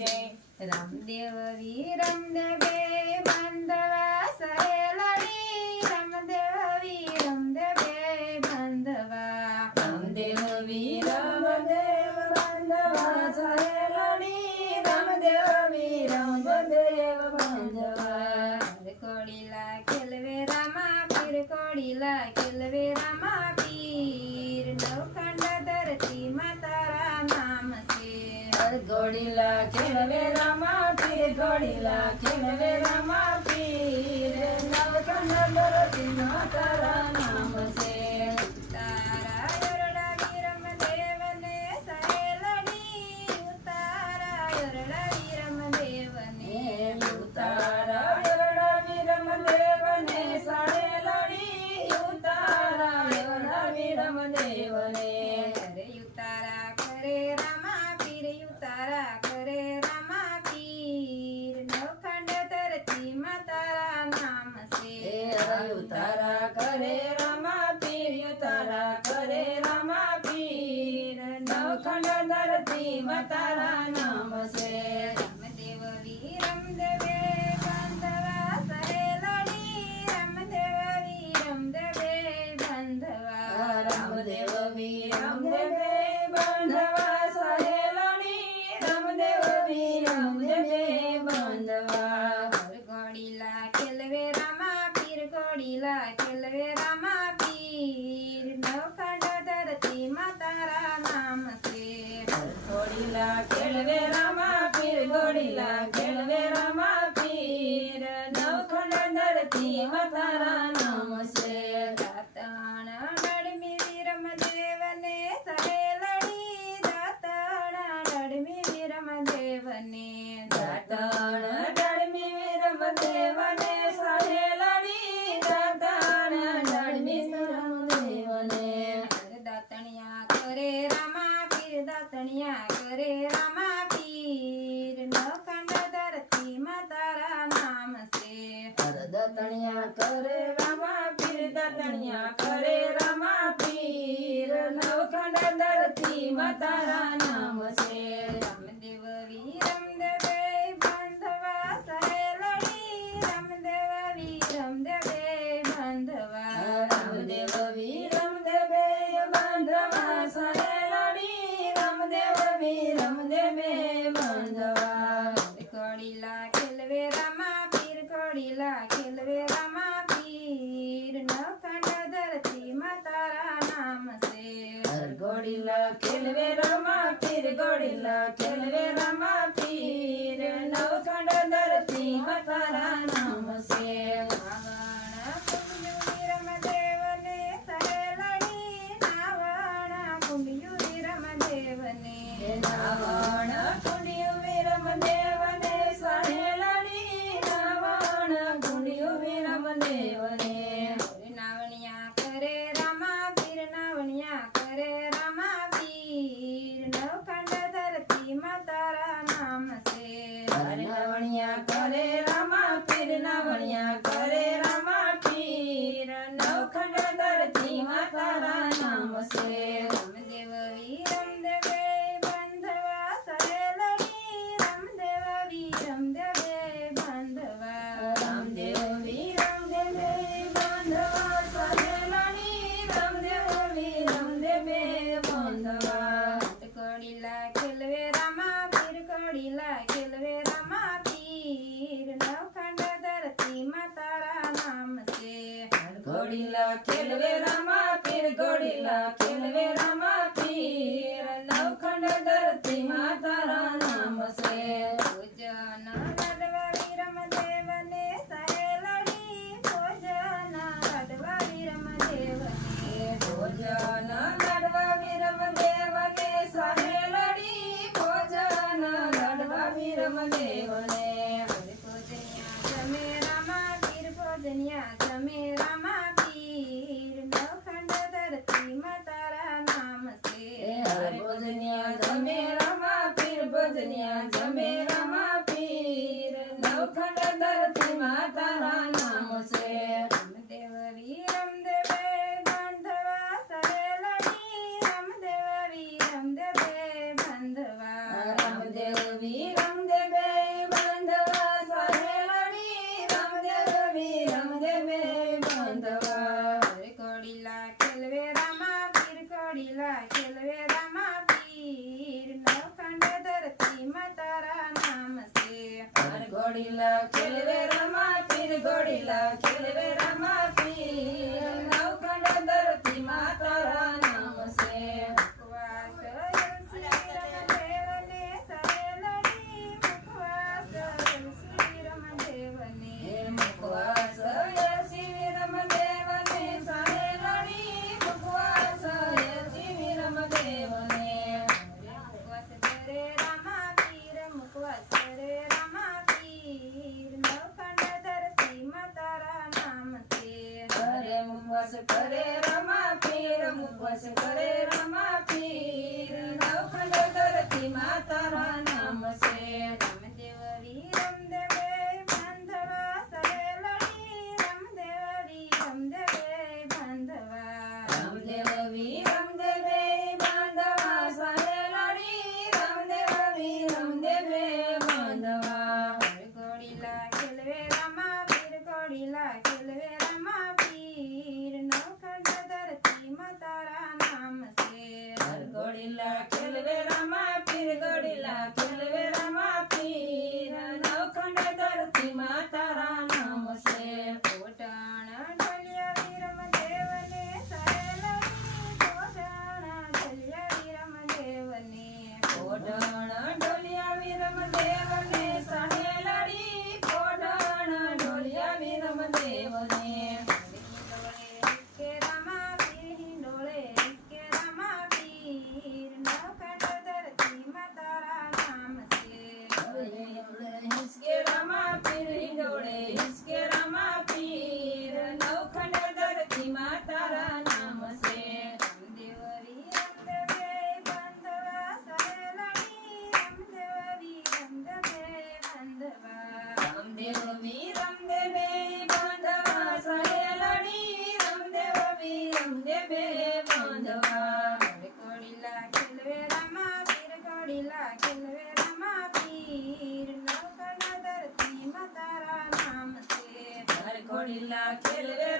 રામદેવ વીરમ દેવે બાંધવા સહેલડી રામદેવ વીરમ દેવે બાંધવા રામદેવ વીરમ દેવ બાંધવા સહેલડી રામદેવ વીરમ દેવ બાંધવા કોડીલા ખેલવે રામા પીર કોડીલા ખેલવે રામા પીર નવખંડ ધરતી માતારા નામ છે ઘોડીલા ખેલવે રામા પીર ઘોડીલા ખેલવે રામા પીર નવખંડ ધરતી માતારા નામ છે તારા યરડા વીરમ દેવને સહેલડી તારા યરડા વીરમ દેવને ઉતારા યરડા વીરમ દેવને સહેલડી ઉતારા યરડા વીરમ દેવને કરે ઉતારા કરે રામા પીર ઉતારા કરે રામા પીર નવખંડ ધરતી માતારા નામ છે ઉતારા કરે રામા પીર ઉતારા કરે રામા પીર નવખંડ ધરતી માતારા નામ છે રામદેવ વીરમ દેવે બાંધવા સહેલડી રામદેવ વીરમ દેવે બાંધવા રામદેવ વીરમ દેવે બાંધવા સહેલડી રામદેવ વીરમ દેવે બાંધવા ઘોડીલા ખેલવે રામા પીર ઘોડીલા ખેલવે રામા પીર નવખંડ ધરતી માતારા નામ છે ઘોડીલા ખેલવે રામા પીર ઘોડીલા ખેલવે રામા પીર નવખંડ ધરતી માતારા નામ છે દાતણ ડડમી વીરમ દેવને સહેલડી દાતણ ડડમી વીરમ દેવને દાતણ ડળમી વીરમ દેવને સહેલડી દાતણ ડળમી વીરમ દેવને દાતણિયા કરે રામા પીર દાતણિયા કરે રામા પીર નવખંડ ધરતી માતારા નામ છે દાતણિયા કરે રામા પીર દાતણિયા કરે રામા પીર નવખંડ ધરતી માતારા નામ છે રામદેવ વીરમ દેવે બાંધવા સહેલડી રામદેવ વીરમ દેવે બાંધવા રામદેવ વીરમ દેવે બાંધવા સહેલડી રામદેવ વીરમ દેવે બાંધવા કોડીલા ખેલવે રામા પીર કોડીલા ખેલવે રામા પીર નવખંડ ધરતી માતારા નામ છે ઘોડીલા ખેલવે રામા પીર ઘોડીલા ખેલવે રામા પીર નવખંડ ધરતી માતારા નામ છે નાવણ કુંડિયું વીરમ દેવને સહેલડી નાવણ કુંડિયું વીરમ દેવને નાવણ કુંડિયું વીરમ દેવને સહેલડી નાવણ કુંડિયું વીરમ દેવને નાવણિયા કરે રામા પીર નાવણિયા કરે રામા પીર નવખંડ ધરતી માતારા નામ છે નાવણિયા કરે રામા પીર નાવણિયા કરે રામા પીર નવખંડ ધરતી માતારા નામ છે રામદેવ વીરમ દેવે બાંધવા સહેલડી રામદેવ વીરમ દેવે બાંધવા રામદેવ વીરમ દેવે બાંધવા સહેલડી રામદેવ વીરમ દેવે બાંધવા કોડીલા ખેલવે રામા પીર કોડીલા ખેલવે રામા પીર નવખંડ ધરતી માતારા નામ છે ઘોડીલા ખેલવે રામા પીર ઘોડીલા ખેલવે રામા પીર નવખંડ ધરતી માતારા નામ છે ભોજન લાડવા વીરમ દેવને સહેલડી ભોજન લાડવા વીરમ દેવને ભોજન લાડવા વીરમ દેવને સહેલડી ભોજન લાડવા વીરમ દેવને ભોજનિયા જમે રામા પીર ભોજનિયા જમે રામા પીર નવખંડ ધરતી માતારા નામ છે ભોજનિયા જમે રામા પીર ભોજનિયા જમે રામા પીર નવખંડ ધરતી માતારા નામ છે રામદેવ વીરમ દેવે બાંધવા સહેલડી રામદેવ વીરમ દેવે બાંધવા રામદેવ વીરમ દેવે ઘોડીલા ખેલવે રમા પીર ઘોડીલા ખેલવે રમા પીર નવખંડ ધરતી માં તારા નામ છે મુખવાસ શ્રી રમદેવને સહેલડી મુખવાસ શ્રી રમદેવને મુખવાસ શિવ રમદેવને સહેલડી મુખવાસ શિવ રમદેવને મુખવાસ કરે રમા પીર મુખવાસ કરે રમા પીર નવખંડ ધરતી માં તારા નામ છે હરે મુખવાસ કરે રમા પીર મુખવાસ કરે રમા પીર નવખંડ ધરતી માં તારા નામ છે રમદેવ રમદેવે બાંધવા સહેલડી રમદેવ રમદેવે બાંધવા રામદેવ રમદેવે બાંધવા સહેલડી રામદેવ રમદેવે બાંધવા ઘોડીલા ખેલવે રમા પીર ઘોડીલા ખેલવે રમા પીર નવખંડ ધરતી માં તારા નામ છે ઘોડીલા ખેલવે રમા પીર ઘોડીલા ખેલવે રમા પીર નવખંડ ધરતી માં તારા નામ છે કોટણ ઢોલિયા રમદેવને સહેલડી કોટણ ઢોલિયા રમદેવને કોઢણ ઢોલિયા વીરમદેવને સહેલડી કોઢણ ઢોલિયા વીરમદેવને કે રમા પીર હિંડોળે કે રમા પીર નવખંડ ધરતી માં તારા નામ છે હિસકે રમા પીર હિંડોળે હિસકે રમા પીર નવખંડ ધરતી માં તારા નામ છે રમદેવરી રમદેવે બાંધવા સહેલડી રમદેવરી રમદેવે બાંધવા રામદેવ રમદેવે બાંધવા સહેલડી રામદેવ રમદેવે બાંધવા ઘોડીલા ખેલવે રમા પીર ઘોડીલા ખેલવે રમા પીર નવખંડ ધરતી માં તારા નામ છે ઘોડીલા ખેલવે